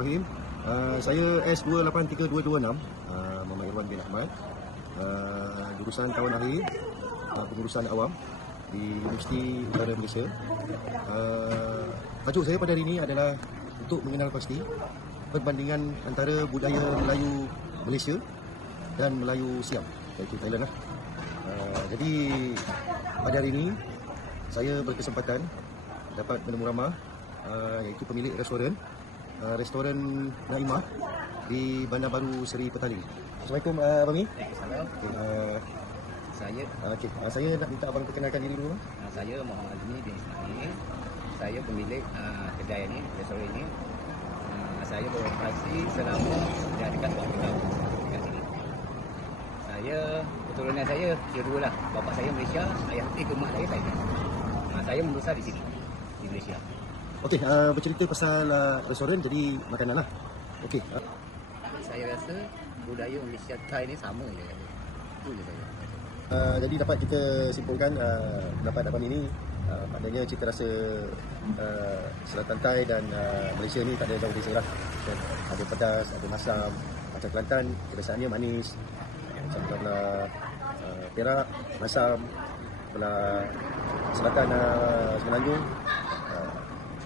Uh, saya S283226 uh, Muhammad Irwan bin Ahmad. Uh, Jurusan tahun akhir. Uh, Pengurusan awam Di Universiti Utara Malaysia. Uh, Tajuk saya pada hari ini adalah Untuk mengenal pasti Perbandingan antara budaya Melayu Malaysia Dan Melayu Siam Iaitu Thailand lah. Uh, Jadi pada hari ini Saya berkesempatan Dapat menemu ramah uh, Iaitu pemilik restoran uh, restoran Naimah di Bandar Baru Seri Petaling. Assalamualaikum uh, Abang Mi. Waalaikumsalam. Okay, uh, Saya okay. Uh, saya nak minta abang perkenalkan diri dulu. uh, saya Muhammad Azmi bin Ismail. Saya pemilik uh, kedai ini, restoran ini. Uh, saya beroperasi selama dah dekat 20 tahun dekat sini. Saya keturunan saya dia dua lah. Bapa saya Malaysia, ayah eh mak saya Thailand. Uh, saya membesar di sini di Malaysia. Okey, uh, bercerita pasal uh, restoran jadi makanan lah. Okey. Uh, Saya rasa budaya Malaysia Thai ni sama je. Itu je saya. uh, jadi dapat kita simpulkan uh, dapat abang ini uh, maknanya cita rasa uh, Selatan Thai dan uh, Malaysia ni tak ada jauh beza lah. Dan ada pedas, ada masam. Macam Kelantan, kebiasaannya manis. Macam belah uh, Perak, masam. Belah Selatan uh, Semenanjung,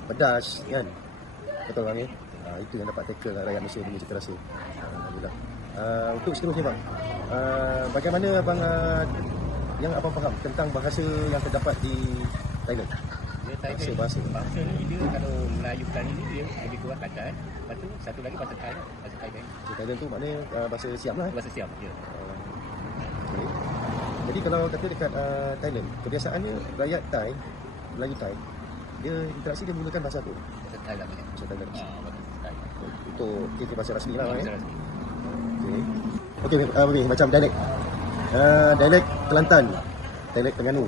pedas kan. Betul bang ya? Uh, itu yang dapat tackle rakyat Malaysia punya cita rasa. Uh, Alhamdulillah. Uh, untuk seterusnya bang, uh, bagaimana abang uh, yang abang faham tentang bahasa yang terdapat di Thailand? Bahasa- bahasa. bahasa ni dia kalau Melayu Kelantan ni dia lebih kuat Kelantan. Lepas tu satu lagi bahasa Thai, bahasa Thai lain. Bahasa Thailand tu maknanya uh, bahasa Siam lah. Eh? Bahasa Siam dia. Uh, okay. Jadi kalau kata dekat uh, Thailand, kebiasaannya rakyat Thai, Melayu Thai, dia interaksi dia menggunakan bahasa tu, Bahasa Thai lah banyak. bahasa Thailand. Ah, bahasa Thai. Untuk kita bahasa rasmi lah. Ah, Eh? bahasa rasmi. Okey. Okey, uh, okay, macam dialek. Uh, dialek Kelantan, dialek Terengganu,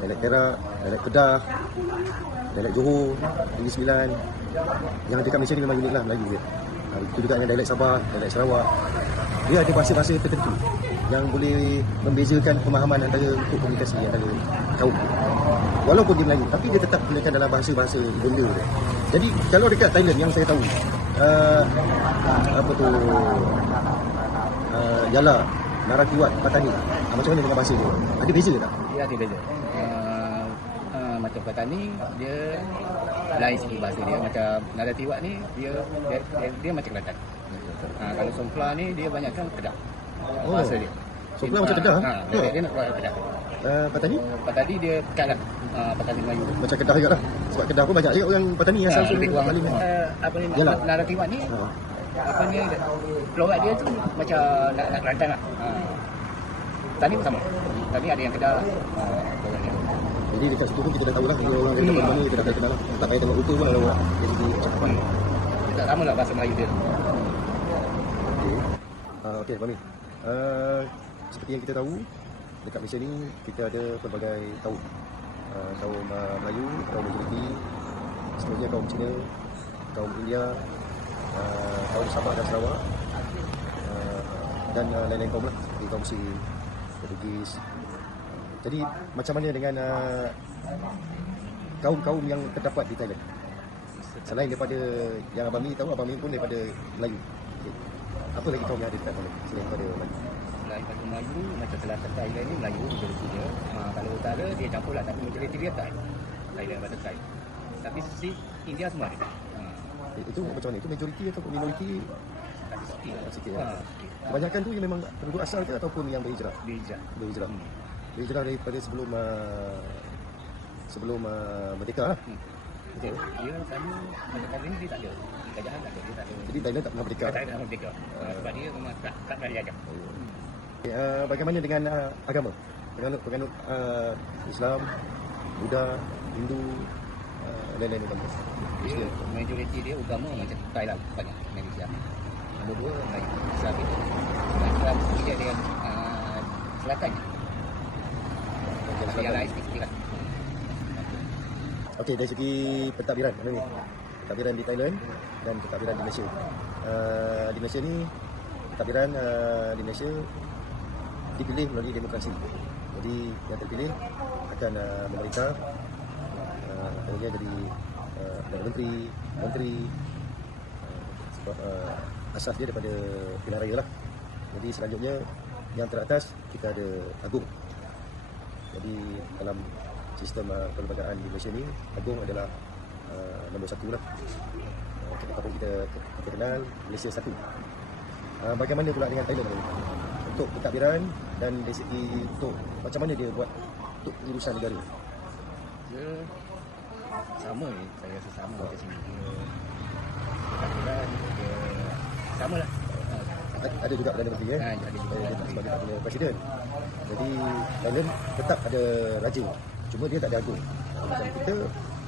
dialek Perak, dialek Kedah, dialek Johor, Negeri Sembilan. Yang dekat Malaysia ni memang unik lah Melayu dia. Uh, itu juga dengan dialek Sabah, dialek Sarawak. Dia ada bahasa-bahasa tertentu yang boleh membezakan pemahaman antara untuk komunikasi antara kaum. Walaupun dia Melayu, tapi dia tetap gunakan dalam bahasa-bahasa ibunda dia. Jadi kalau dekat Thailand yang saya tahu, uh, apa tu uh, Yala, Naratiwat, Patani. Uh, macam mana dengan bahasa dia? Ada beza ke tak? Dia ada beza. Uh, uh, macam petani dia lain sikit bahasa dia macam Nadatiwat ni dia dia, dia, dia macam Kelantan. Uh, kalau Songkla ni dia banyak kan Kedah. Oh. Bahasa dia. Songkla macam Kedah? Ha, dia, Oh. dia nak keluar Kedah. Uh, Patani? Uh, petani dia dekat lah. Uh, petani Melayu. Macam Kedah juga lah. Sebab Kedah pun banyak juga orang Patani yang Ah, asal lebih kurang uh, apa ni Yalah. Nadatiwat ni Ha. apa ni keluar dia tu macam nak, nak Kelantan lah. Uh, tadi pun sama. Tadi ada yang Kedah lah. Dia. Jadi dekat situ pun kita dah tahu lah. Dia orang dekat Hmm. mana kita dah kenal lah. Tak payah tengok rupa pun ada orang. Jadi cakapan. Tak sama lah bahasa Melayu dia. Okey. Uh, Okey, Fahmi. Uh, seperti yang kita tahu, dekat Malaysia ni kita ada pelbagai kaum. Uh, kaum uh, Melayu, kaum majoriti, seterusnya kaum Cina, kaum India, uh, kaum Sabah dan Sarawak uh, dan uh, lain-lain kaum lah seperti kaum Si, Portugis. Jadi macam mana dengan uh, kaum-kaum yang terdapat di Thailand? Selain daripada yang Abang Mi tahu, Abang Mi pun daripada Melayu. Okay. Apa lagi kaum yang ada dekat Thailand selain daripada Melayu? Selain pada Melayu, macam Selatan Thailand ni Melayu majoriti dia. Ha, kalau utara dia campur lah tapi majoriti dia Thai. Thailand bahasa Thai. Tapi sisi India semua ada. Ha, Itu macam mana? Itu majoriti atau minoriti? sikit lah. Sikit Ha, sikit. Kebanyakan tu yang memang penduduk asal ke ataupun yang berhijrah? Dia hijrah. Berhijrah. Hmm. Berhijrah daripada sebelum uh, sebelum uh, merdeka lah. Hmm. Betul. Dia sana macam Thailand ni dia tak ada. Kerajaan tak ada. Dia tak ada. Jadi Thailand tak pernah merdeka. Thailand tak merdeka. Ha, sebab dia memang tak, tak pernah diajar. Okay, uh, bagaimana dengan uh, agama? Penganut penganut uh, Islam, Buddha, Hindu, uh, lain-lain agama. Dia majoriti dia agama macam Thailand banyak Malaysia. Nombor dua. Islam itu. Islam dia ada uh, selatan. Yang lain lah. Okey, dari segi pentadbiran, mana ni? Pentadbiran di Thailand dan pentadbiran di Malaysia. Uh, di Malaysia ni, pentadbiran uh, di Malaysia dipilih melalui demokrasi. Jadi yang terpilih akan uh, memerintah, uh, akhirnya jadi uh, Perdana Menteri, Menteri, uh, sebab uh, asas dia daripada pilihan raya lah jadi selanjutnya yang teratas kita ada agung jadi dalam sistem uh, perlembagaan di Malaysia ni agung adalah uh, nombor satu lah uh, kita, kita, kita kenal Malaysia satu uh, bagaimana pula dengan Thailand? Untuk pentadbiran dan dari segi untuk macam mana dia buat untuk urusan negara Dia sama ni, saya rasa sama kat sini. Dia takbiran, dia sama lah. Ad- ada juga Perdana Menteri eh? Ha, ada juga Perdana sebagai tak punya presiden jadi Thailand tetap ada raja cuma dia tak ada agung macam kita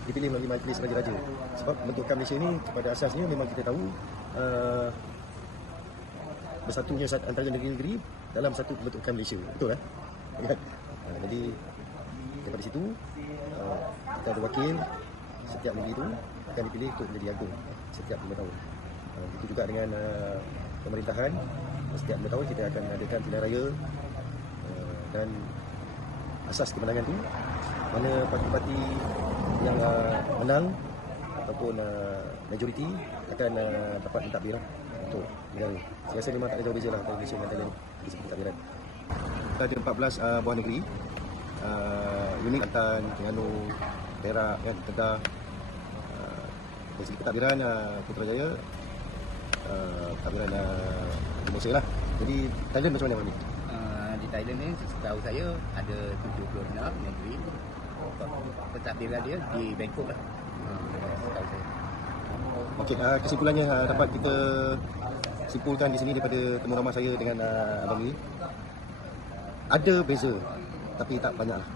dipilih melalui majlis raja-raja sebab bentukan Malaysia ni pada asasnya memang kita tahu uh, bersatunya sat- antara negeri-negeri dalam satu pembentukan Malaysia. Betul eh? Kan? Uh, jadi daripada situ uh, kita ada wakil setiap negeri itu akan dipilih untuk menjadi agung setiap lima tahun. Uh, itu juga dengan uh, pemerintahan setiap lima tahun kita akan adakan pilihan raya uh, dan asas kemenangan tu mana parti-parti yang uh, menang ataupun uh, majoriti akan uh, dapat mentadbir untuk negara. Saya rasa memang tak ada jauh beza lah antara Malaysia dengan Thailand di segi pentadbiran. Kita ada 14 uh, buah negeri uh, unik Kelantan, Terengganu, Perak, kan, Kedah. Uh, dari segi pentadbiran uh, Putrajaya uh, pentadbiran uh, Indonesia lah. Jadi Thailand macam mana ni? Uh, di Thailand ni setahu saya ada 76 negeri pentadbiran dia di Bangkok lah uh, setahu saya Okey, uh, kesimpulannya uh, dapat kita simpulkan di sini daripada temu ramah saya dengan uh, Abang Lee. Ada beza tapi tak banyak lah.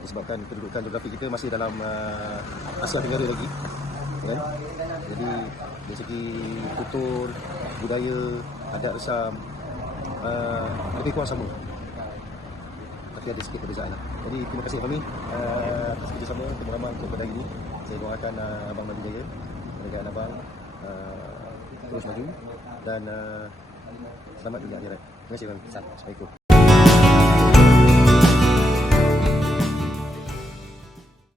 Disebabkan kedudukan geografi kita masih dalam uh, Asia Tenggara lagi. Kan? Jadi dari segi kultur, budaya, adat resam uh, lebih kurang sama. Tapi ada sikit perbezaan lah. Jadi terima kasih kami uh, atas kerjasama temu ramah untuk pada hari ini. Saya doakan uh, Abang Maju Jaya perniagaan abang uh, terus maju dan uh, selamat dunia akhirat. Terima kasih. Assalamualaikum.